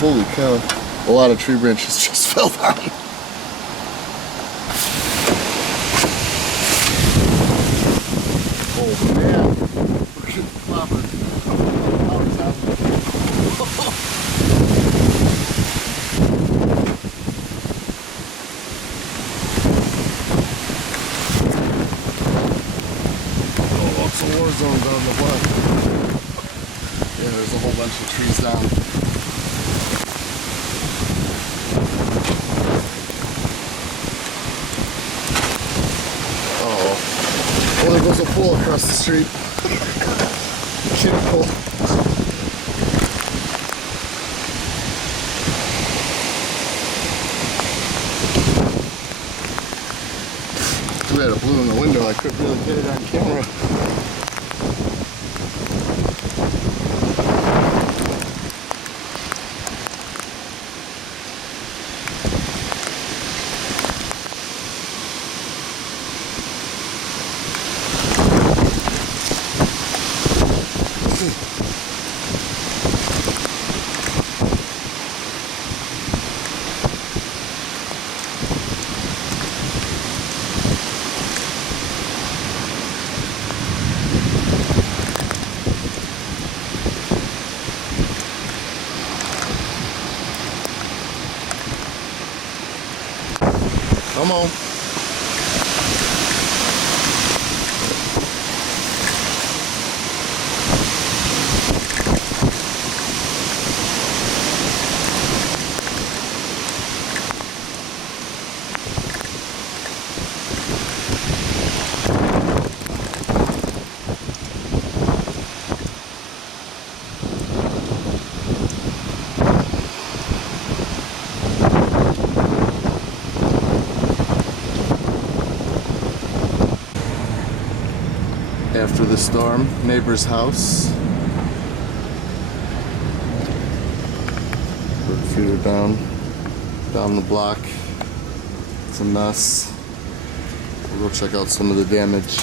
Holy cow. A lot of tree branches just fell down. Oh man. Look at the flopper. Oh, lots of war zones on the block. Yeah, there's a whole bunch of trees down. Oh, there goes a pool across the street. Kiddie pool. We had a blue in the window. I couldn't really get it on camera. Come on. After the storm, neighbor's house. Bird feeder down the block. It's a mess. We'll go check out some of the damage.